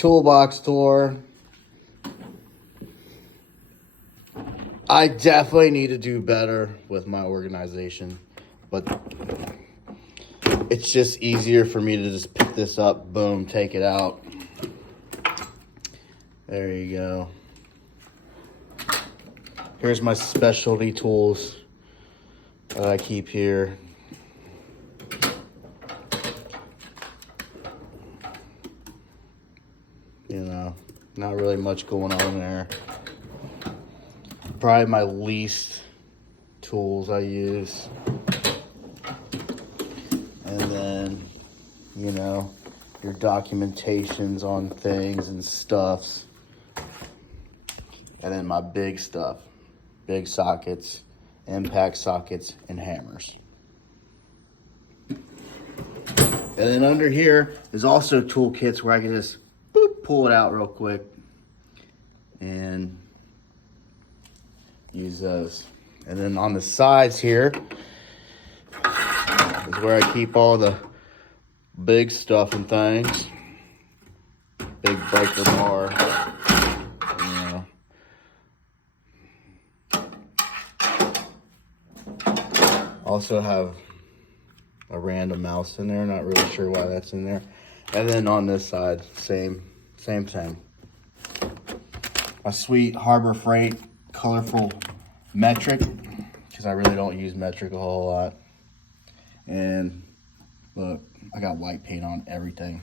toolbox tour. I definitely need to do better with my organization, but it's just easier for me to just pick this up, boom, take it out. There you go. Here's my specialty tools that I keep here. You know, not really much going on there. Probably my least tools I use. And then, you know, your documentations on things and stuffs. And then my big stuff, big sockets, impact sockets, and hammers. And then under here is also toolkits where I can just boop, pull it out real quick and use those. And then on the sides here is where I keep all the big stuff and things. Big breaker bar. You know. Also have a random mouse in there. Not really sure why that's in there. And then on this side, same. My sweet Harbor Freight colorful metric, because I really don't use metric a whole lot. And look, I got white paint on everything.